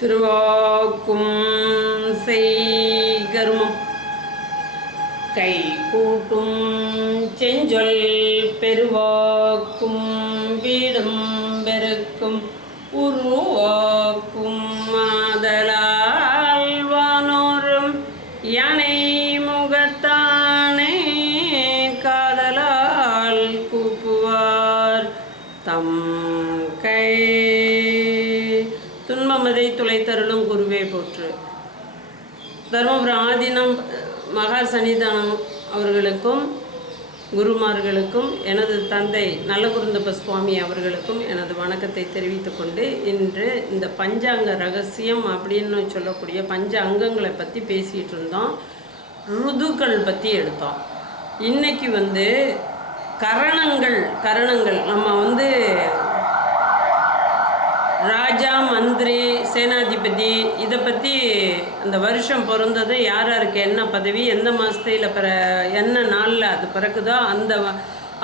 திருவாக்கும் செய்கருமம் கை கூட்டும் செஞ்சொல் பெருவாக்கும் துளைத்தருளும் குருவே போற்று. தருமபுரம் ஆதீனம் மகா சன்னிதானம் அவர்களுக்கும் குருமார்களுக்கும் எனது தந்தை நல்லகுருந்தப்ப சுவாமி அவர்களுக்கும் எனது வணக்கத்தை தெரிவித்து கொண்டு இன்று இந்த பஞ்சாங்க ரகசியம் அப்படின்னு சொல்லக்கூடிய பஞ்ச அங்கங்களை பற்றி பேசிகிட்டு இருந்தோம். ருதுக்கள் பற்றி எடுத்தோம். இன்னைக்கு வந்து கரணங்கள் கரணங்கள். நம்ம வந்து ராஜா மந்திரி சேனாதிபதி இதை பற்றி அந்த வருஷம் பிறந்தது யார் யாருக்கு என்ன பதவி எந்த மாதத்தில் பிற என்ன நாளில் அது பிறக்குதோ அந்த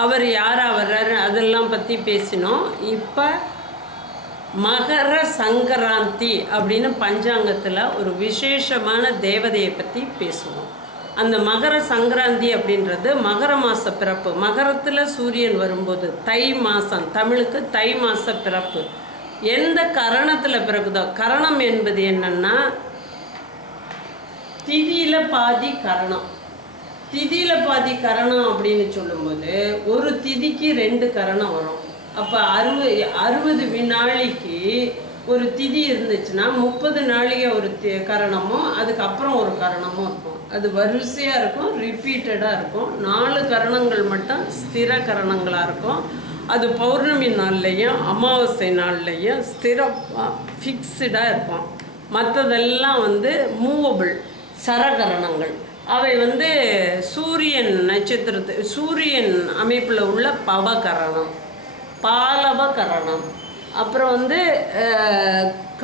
அவர் யாராக வர்றாரு அதெல்லாம் பற்றி பேசினோம். இப்போ மகர சங்கராந்தி அப்படின்னு பஞ்சாங்கத்தில் ஒரு விசேஷமான தேவதையை பற்றி பேசுவோம். அந்த மகர சங்கராந்தி அப்படின்றது மகர மாத பிறப்பு. மகரத்தில் சூரியன் வரும்போது தை மாதம் தமிழுக்கு தை மாத பிறப்பு. எந்த கரணத்தில் பிறக்குதோ கரணம் என்பது என்னன்னா திதியில பாதி கரணம். திதியில பாதி கரணம் அப்படின்னு சொல்லும்போது ஒரு திதிக்கு ரெண்டு கரணம் வரும். அப்போ அறுபது அறுபது வினாளிக்கு ஒரு திதி இருந்துச்சுன்னா முப்பது நாளிகை ஒரு தி- கரணமும் அதுக்கப்புறம் ஒரு கரணமும் இருக்கும். அது வரிசையாக இருக்கும் ரிப்பீட்டடாக இருக்கும். நாலு கரணங்கள் மட்டும் ஸ்திர கரணங்களாக இருக்கும். அது பௌர்ணமி நாள்லையும் அமாவாசை நாள்லையும் ஸ்திரமாக ஃபிக்ஸ்டாக இருப்பான். மற்றதெல்லாம் வந்து மூவபிள் சரகரணங்கள். அவை வந்து சூரியன் நட்சத்திரத்து சூரியன் அமைப்பில் உள்ள பவகரணம் பாலவ கரணம் அப்புறம் வந்து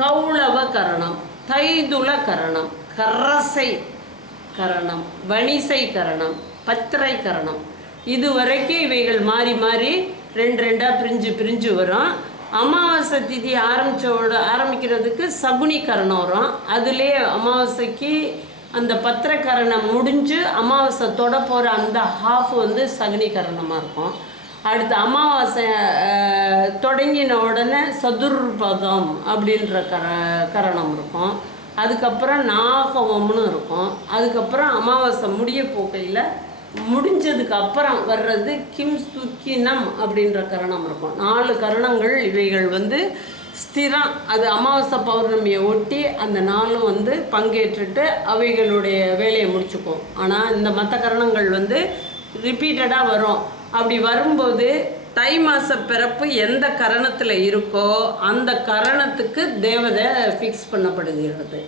கௌளவ கரணம் தைதுள கரணம் கரசை கரணம் வணிசை கரணம் பத்திரை கரணம் இது வரைக்கும் இவைகள் மாறி மாறி ரெண்டு ரெண்டாக பிரிஞ்சு பிரிஞ்சு வரும். அமாவாசை திதி ஆரம்பித்தோட ஆரம்பிக்கிறதுக்கு சகுனி கரணம் வரும். அதுலேயே அமாவாசைக்கு அந்த பத்திரக்கரணம் முடிஞ்சு அமாவாசை தொட போகிற அந்த ஹாஃப் வந்து சகுனி கரணமாக இருக்கும். அடுத்து அமாவாசை தொடங்கின உடனே சதுர்பதம் அப்படின்ற கர கரணம் இருக்கும். அதுக்கப்புறம் நாகவம்னு இருக்கும். அதுக்கப்புறம் அமாவாசை முடிய போக்கையில் முடிஞ்சதுக்கு அப்புறம் வர்றது கிம் சுக்கினம் அப்படின்ற கரணம் இருக்கும். நாலு கரணங்கள் இவைகள் வந்து ஸ்திரம் அது அமாவாசை பௌர்ணமியை ஒட்டி அந்த நாளும் வந்து பங்கேற்றுட்டு அவைகளுடைய வேலையை முடிச்சுக்கும். ஆனால் இந்த மற்ற கரணங்கள் வந்து ரிப்பீட்டடாக வரும். அப்படி வரும்போது தை மாத பிறப்பு எந்த கரணத்தில் இருக்கோ அந்த கரணத்துக்கு தேவதை ஃபிக்ஸ் பண்ணப்படுகிறது.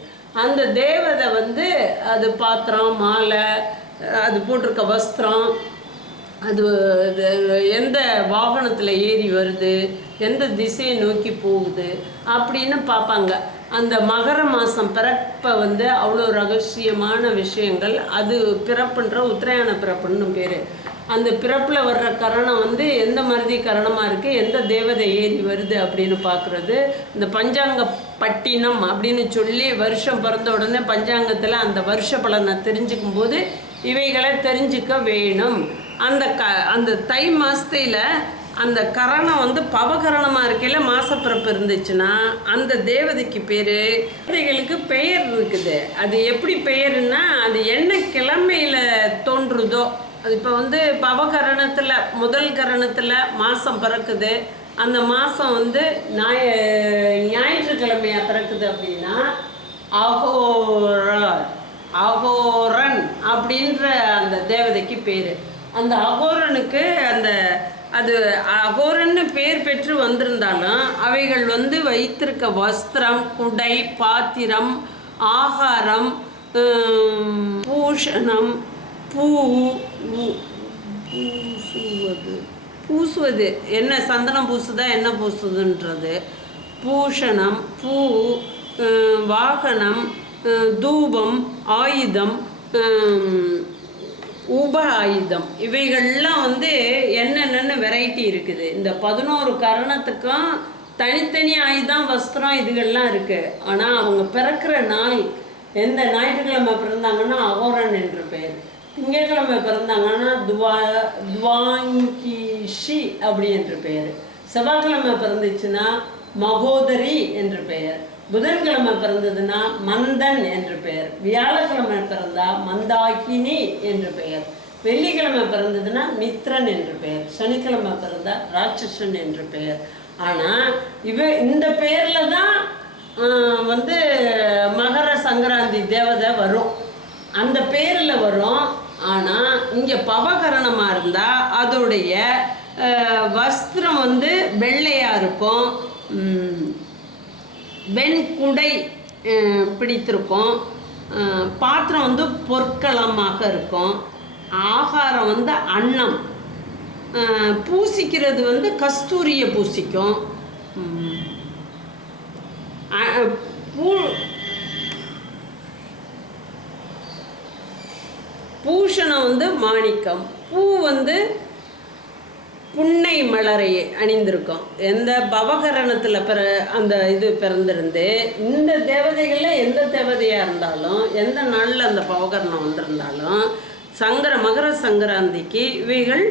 அந்த தேவதை வந்து அது பாத்திரம் மாலை அது போட்டிருக்க வஸ்திரம் அது எந்த வாகனத்தில் ஏறி வருது எந்த திசையை நோக்கி போகுது அப்படின்னு பார்ப்பாங்க. அந்த மகர மாதம் பிறப்பை வந்து அவ்வளோ ரகசியமான விஷயங்கள் அது பிறப்புன்ற உத்தராயண பிறப்புன்னு பேர். அந்த பிறப்பில் வர்ற கரணம் வந்து எந்த மருதி கரணமாக இருக்குது எந்த தேவதை ஏறி வருது அப்படின்னு பார்க்குறது. இந்த பஞ்சாங்க பட்டினம் அப்படின்னு சொல்லி வருஷம் பிறந்த உடனே பஞ்சாங்கத்தில் அந்த வருஷ பலனை தெரிஞ்சுக்கும் போது இவைகளை தெரிஞ்சுக்க வேணும். அந்த க அந்த தை மாதத்தில் அந்த கரணம் வந்து பவகரணமாக இருக்கையில் மாசப்பிறப்பு இருந்துச்சுன்னா அந்த தேவதைக்கு பேர் தேவதைகளுக்கு பெயர் இருக்குது. அது எப்படி பெயருன்னா அது என்ன கிழமையில் தோன்றுதோ அது இப்போ வந்து பவகரணத்தில் முதல் கரணத்தில் மாதம் பிறக்குது. அந்த மாதம் வந்து ஞாய ஞாயிற்றுக்கிழமையாக பிறக்குது அப்படின்னா அகோரா அகோரன் அப்படின்ற அந்த தேவதைக்கு பேர். அந்த அகோரனுக்கு அந்த அது அகோரன்னு பேர் பெற்று வந்திருந்தாலும் அவைகள் வந்து வைத்திருக்க வஸ்திரம் குடை பாத்திரம் ஆகாரம் பூஷணம் பூ பூசுவது. பூசுவது. என்ன சந்தனம் பூசுதா என்ன பூசுதுன்றது? பூஷணம் பூ வாகனம் தூபம் ஆயுதம் உப ஆயுதம் இவைகள்லாம் வந்து என்னென்னு வெரைட்டி இருக்குது. இந்த பதினோரு கரணத்துக்கும் தனித்தனி ஆயுதம் வஸ்திரம் இதுகள்லாம் இருக்குது ஆனால் அவங்க பிறக்கிற நாள் எந்த ஞாயிற்றுக்கிழமை பிறந்தாங்கன்னா அகோரன் என்று பெயர். திங்கட்கிழமை பிறந்தாங்கன்னா துவா துவாங்கிஷி அப்படி என்று பெயர். செவ்வாய்க்கிழமை பிறந்துச்சுன்னா மகோதரி என்று பெயர். புதன்கிழமை பிறந்ததுன்னா மந்தன் என்று பெயர். வியாழக்கிழமை பிறந்தா மந்தாகினி என்று பெயர். வெள்ளிக்கிழமை பிறந்ததுன்னா மித்ரன் என்று பெயர். சனிக்கிழமை பிறந்தா ராட்சசன் என்று பெயர். ஆனால் இவ இந்த பெயரில் தான் வந்து மகர சங்கராந்தி தேவதை வரும். அந்த பெயரில் வரும். ஆனால் இங்கே பவகரணமாக இருந்தால் அதோடைய வஸ்திரம் வந்து வெள்ளையாக இருக்கும். வெண்குடை பிடித்திருக்கும். பாத்திரம் வந்து பொற்களமாக இருக்கும். ஆகாரம் வந்து அன்னம். பூசிக்கிறது வந்து கஸ்தூரியை பூசிக்கும். பூ பூஷணம் வந்து மாணிக்கம். பூ வந்து புன்னை மலரை அணிந்திருக்கும். எந்த பவகரணத்தில் பிற அந்த இது பிறந்திருந்து இந்த தேவதைகளில் எந்த தேவதையாக இருந்தாலும் எந்த நாளில் அந்த பவகரணம் வந்திருந்தாலும் சங்கர மகர சங்கராந்திக்கு இவைகள்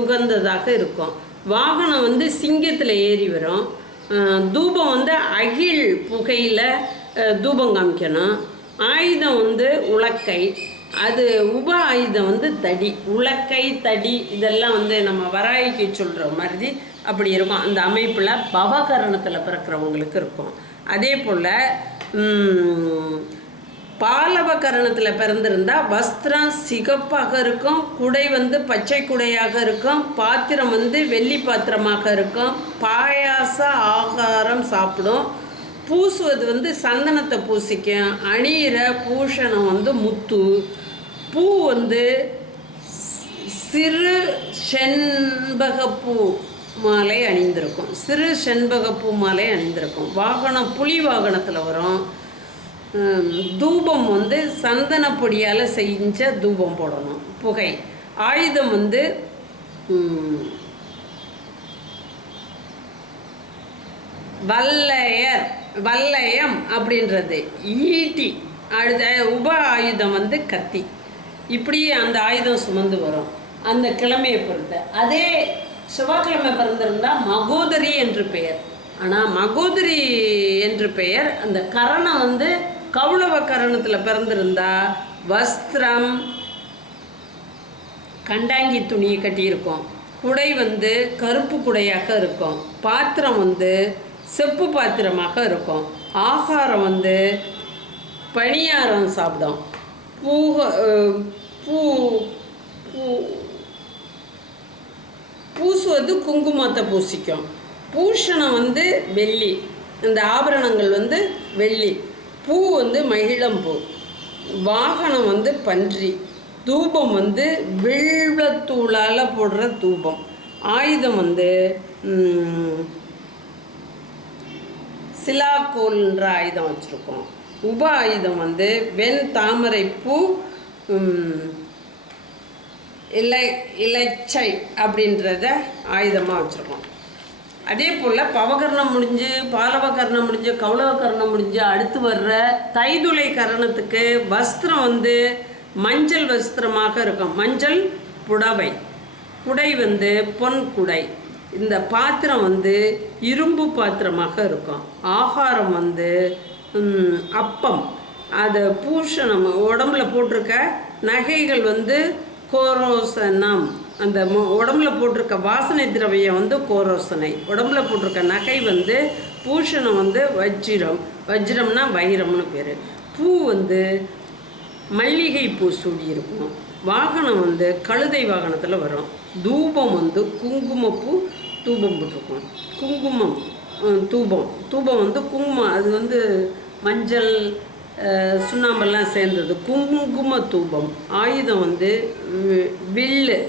உகந்ததாக இருக்கும். வாகனம் வந்து சிங்கத்தில் ஏறி வரும். தூபம் வந்து அகில் புகையில் தூபம் காமிக்கணும். ஆயுதம் வந்து உலக்கை. அது உப ஆயுதம் வந்து தடி உலக்கை தடி இதெல்லாம் வந்து நம்ம வராய்க்கு சொல்கிற மாதிரி அப்படி இருக்கும். அந்த அமைப்பில் பவகரணத்தில் பிறக்கிறவங்களுக்கு இருக்கும். அதே போல் பாலவ கரணத்தில் வஸ்திரம் சிகப்பாக இருக்கும் குடை வந்து பச்சை குடையாக இருக்கும் பாத்திரம் வந்து வெள்ளி பாத்திரமாக இருக்கும் பாயாச ஆகாரம் சாப்பிடும். பூசுவது வந்து சந்தனத்தை பூசிக்கும் அணியிற பூஷணம் வந்து முத்து. பூ வந்து சிறு செண்பகப்பூ மாலை அணிந்திருக்கும். சிறு செண்பகப்பூ மாலை அணிந்திருக்கும். வாகனம் புலி வாகனத்தில் வரும். தூபம் வந்து சந்தன பொடியால் செஞ்ச தூபம் போடணும். புகை. ஆயுதம் வந்து வல்லையர் வல்லையம் அப்படின்றது. ஈட்டி. அடுத்த உப ஆயுதம் வந்து கத்தி. இப்படி அந்த ஆயுதம் சுமந்து வரும். அந்த கிழமையை பொறுத்த. அதே செவ்வாய்க்கிழமை பிறந்திருந்தா மகோதரி என்று பெயர். ஆனால் மகோதரி என்று பெயர் அந்த கரணம் வந்து கௌளவ கரணத்தில் பிறந்திருந்தா வஸ்திரம் கண்டாங்கி துணியை கட்டியிருக்கும். குடை வந்து கருப்பு குடையாக இருக்கும். பாத்திரம் வந்து செப்பு பாத்திரமாக இருக்கும். ஆகாரம் வந்து பணியாரம் சாப்பிடும். பூக பூ பூ பூசுவது குங்குமத்தை பூசிக்கும். பூஷணம் வந்து வெள்ளி. இந்த ஆபரணங்கள் வந்து வெள்ளி. பூ வந்து மகிழம்பூ வாகனம் வந்து பன்றி. தூபம் வந்து வெள்ளத்தூளால் போடுற தூபம். ஆயுதம் வந்து சிலாக்கோல்ன்ற ஆயுதம் வச்சுருக்கோம். உப ஆயுதம் வந்து வெண் தாமரை பூ இலை இலைச்சை அப்படின்றத ஆயுதமாக வச்சுருக்கோம். அதே போல் பவகர்ணம் முடிஞ்சு பாலவகர்ணம் முடிஞ்சு கௌளவகர்ணம் முடிஞ்சு அடுத்து வர்ற தைதுளை கரணத்துக்கு வஸ்திரம் வந்து மஞ்சள் வஸ்திரமாக இருக்கும். மஞ்சள் புடவை. குடை வந்து பொன் குடை. இந்த பாத்திரம் வந்து இரும்பு பாத்திரமாக இருக்கும். ஆகாரம் வந்து அப்பம். அதை பூஷணம் உடம்புல போட்டிருக்க நகைகள் வந்து கோரோசனம். அந்த உடம்புல போட்டிருக்க வாசனை திரவியம் வந்து கோரோசனை. உடம்புல போட்டிருக்க நகை வந்து பூஷணம் வந்து வஜ்ரம் வஜ்ரம்னா வைரம்னு பேர். பூ வந்து மல்லிகை பூ சூடி இருக்கும். வாகனம் வந்து கழுதை வாகனத்தில் வரும். தூபம் வந்து குங்குமப்பூ தூபம் போட்டிருக்கும். குங்குமம். தூபம். தூபம் வந்து குங்குமம். அது வந்து மஞ்சள் சுண்ணாம்பெல்லாம் சேர்ந்தது. குங்கும தூபம். ஆயுதம் வந்து வில்லு.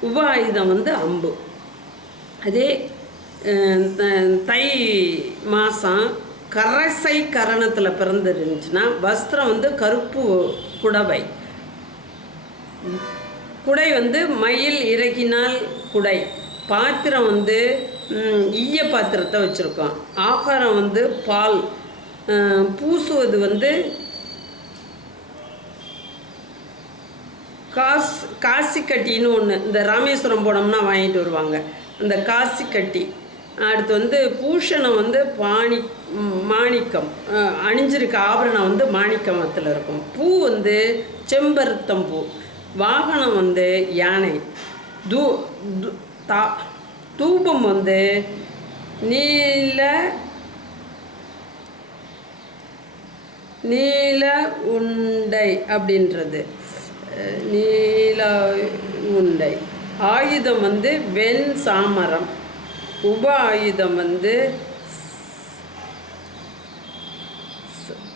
உப ஆயுதம் வந்து அம்பு. அதே த- தை மாதம் கரசை கரணத்தில் பிறந்திருந்துச்சுன்னா வஸ்திரம் வந்து கருப்பு குடவை. குடை வந்து மயில் இறகினால் குடை. பாத்திரம் வந்து ஈய பாத்திரத்தை வச்சுருக்கோம். ஆகாரம் வந்து பால் பூசுவது வந்து காஸ் காசி கட்டின்னு ஒன்று இந்த ராமேஸ்வரம் போனோம்னா வாங்கிட்டு வருவாங்க. அந்த காசி கட்டி அடுத்து வந்து பூஷணம் வந்து பாணி மாணிக்கம் அணிஞ்சிருக்க ஆபரணம் வந்து மாணிக்கமத்தில் இருக்கும். பூ வந்து செம்பருத்தம் பூ. வாகனம் வந்து யானை. தூ தா தூபம் வந்து நீல நீல உண்டை அப்படின்றது. நீல உண்டை. ஆயுதம் வந்து வெண் சாமரம். உப ஆயுதம் வந்து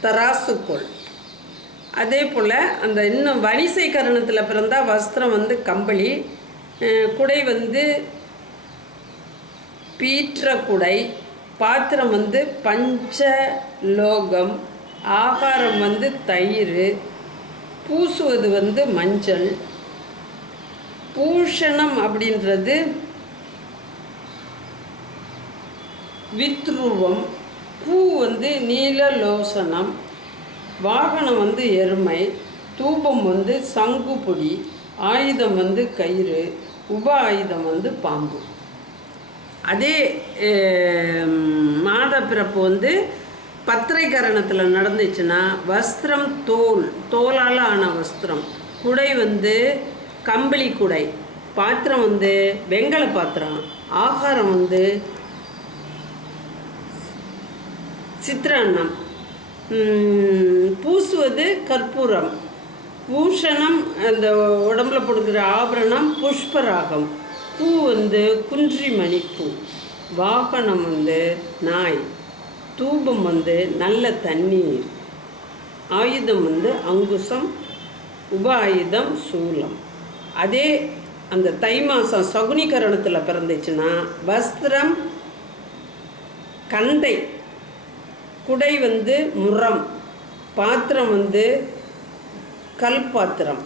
தராசுக்கோள். அதே போல் அந்த இன்னும் வரிசை கரணத்தில் பிறந்தால் வஸ்திரம் வந்து கம்பளி. குடை வந்து பீற்ற குடை பாத்திரம் வந்து பஞ்ச லோகம் ஆகாரம் வந்து தயிர் பூசுவது வந்து மஞ்சள். பூஷணம் அப்படின்றது வித்ருவம் பூ வந்து நீல லோசனம் வாகனம் வந்து எருமை தூபம் வந்து சங்குபொடி ஆயுதம் வந்து கயிறு உப ஆயுதம் வந்து பாம்பு. அதே மாத பிறப்பு வந்து பத்திரை கரணத்தில் நடந்துச்சுன்னா வஸ்திரம் தோல் தோலால் ஆன வஸ்திரம். குடை வந்து கம்பளி குடை. பாத்திரம் வந்து வெங்கல பாத்திரம். ஆகாரம் வந்து சித்திரன்னம் பூசுவது கற்பூரம். பூஷணம் அந்த உடம்புல போடுக்கிற ஆபரணம் புஷ்பராகம். பூ வந்து குன்றி மணிப்பூ வாகனம் வந்து நாய். தூபம் வந்து நல்ல தண்ணீர். ஆயுதம் வந்து அங்குசம். உப ஆயுதம் சூலம். அதே அந்த தை மாதம் சகுனிகரணத்தில் பிறந்துச்சுன்னா வஸ்திரம் கந்தை குடை வந்து முரம் பாத்திரம் வந்து கல்பாத்திரம்.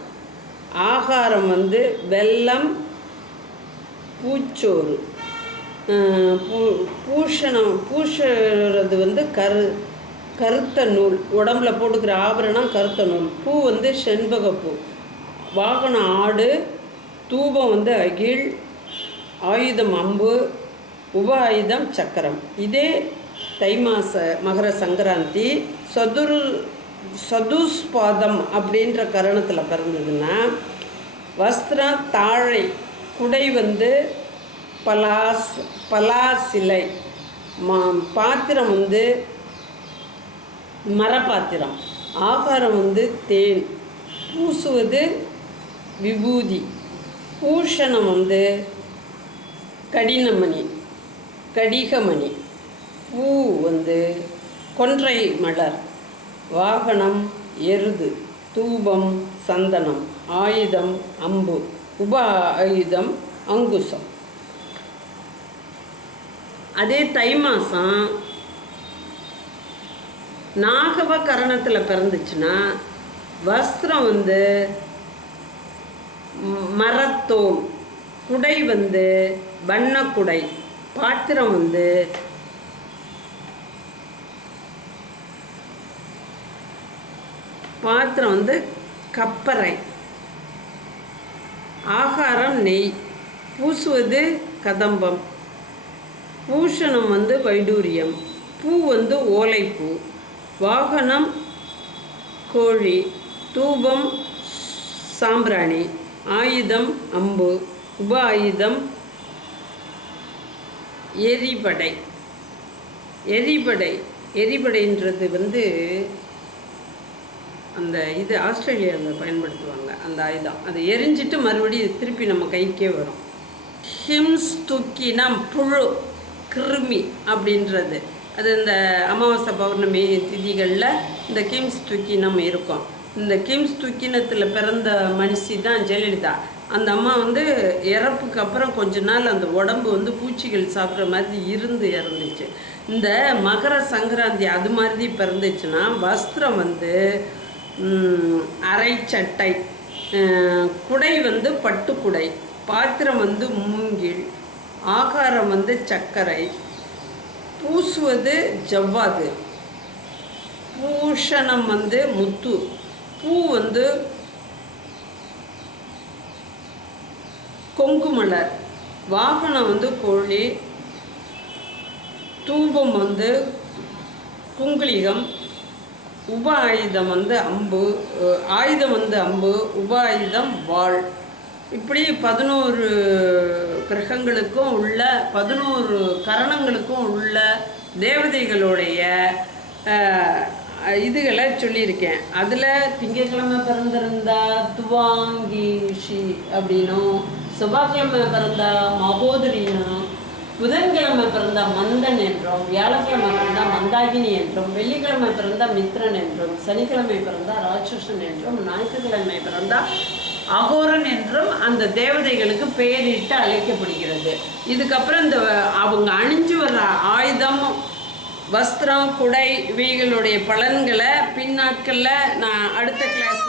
ஆகாரம் வந்து வெல்லம் பூச்சோறு. பூ பூஷணம் பூசுறது வந்து கரு கருத்த நூல். உடம்புல போட்டுக்கிற ஆபரணம் கருத்த நூல். பூ வந்து செண்பகப்பூ. வாகனம் ஆடு தூபம் வந்து அகில் ஆயுதம் அம்பு உப ஆயுதம் சக்கரம். இதே தை மாச மகர சங்கராந்தி சதுரு சதுஸ்பாதம் அப்படின்ற கரணத்தில் பிறந்ததுன்னா வஸ்திரம் தாழை குடை வந்து பலாஸ் பலாசிலை மா பாத்திரம் வந்து மரப்பாத்திரம் ஆகாரம் வந்து தேன் பூசுவது விபூதி பூஷணம் வந்து கடினமணி கடிகமணி பூ வந்து கொன்றை மலர் வாகனம் எருது தூபம் சந்தனம் ஆயுதம் அம்பு உப ஆயுதம் அங்குசம். அதே தை மாதம் நாகவ கரணத்தில் பிறந்துச்சுன்னா வஸ்திரம் வந்து மரத்தோல் குடை வந்து வண்ணக்குடை பாத்திரம் வந்து பாத்திரம் வந்து கப்பரை ஆகாரம் நெய். பூசுவது கதம்பம். பூஷணம் வந்து வைடூரியம். பூ வந்து ஓலைப்பூ. வாகனம் கோழி. தூபம் சாம்பிராணி. ஆயுதம் அம்பு. உப ஆயுதம் எரிபடை. எரிபடை. எரிபடைன்றது வந்து அந்த இது ஆஸ்திரேலியாவில் பயன்படுத்துவாங்க அந்த ஆயுதம். அதை எரிஞ்சிட்டு மறுபடியும் திருப்பி நம்ம கைக்கே வரும். ஹிம்ஸ் தூக்கினா புழு கிருமி அப்படின்றது. அது இந்த அமாவாசை பௌர்ணமி திதிகளில் இந்த கிம்ஸ் தூக்கினம் இருக்கும். இந்த கிம்ஸ் தூக்கினத்தில் பிறந்த மனுஷி தான் ஜெயலலிதா. அந்த அம்மா வந்து இறப்புக்கு அப்புறம் கொஞ்ச நாள் அந்த உடம்பு வந்து பூச்சிகள் சாப்பிட்ற மாதிரி இருந்து இறந்துச்சு. இந்த மகர சங்கராந்தி அது மாதிரி பிறந்துச்சுன்னா வஸ்திரம் வந்து அரை சட்டை. குடை வந்து பட்டுக்குடை. பாத்திரம் வந்து மூங்கில். ஆகாரம் வந்து சர்க்கரை. பூசுவது ஜவ்வாது. பூஷணம் வந்து முத்து. பூ வந்து கொங்கு மலர். வாகனம் வந்து கோழி. தூபம் வந்து குங்குளிகம். உப ஆயுதம் வந்து அம்பு ஆயுதம் வந்து அம்பு உப ஆயுதம் வாள் இப்படி பதினோரு கிரகங்களுக்கும் உள்ள பதினோரு கரணங்களுக்கும் உள்ள தேவதைகளுடைய இதுகளை சொல்லியிருக்கேன். அதில் திங்கக்கிழமை பிறந்திருந்தா துவாங்கீஷி அப்படின்னும் செவ்வாய்க்கிழமை பிறந்தா மகோதரினும் புதன்கிழமை பிறந்தா மந்தன் என்றும் வியாழக்கிழமை பிறந்தா மந்தாகினி என்றும் வெள்ளிக்கிழமை பிறந்தா மித்ரன் என்றும் சனிக்கிழமை பிறந்தா ராட்சசன் என்றும் ஞாயிற்றுக்கிழமை பிறந்தா அகோரன் என்றும் அந்த தேவதைகளுக்கு பெயரிட்டு அழைக்கப்படுகிறது. இதுக்கப்புறம் இந்த அவங்க அணிஞ்சு வர்ற ஆயுதம் வஸ்திரம் குடை இவைகளுடைய பலன்களை பின்னாட்களில் நான் அடுத்த கிளாஸ்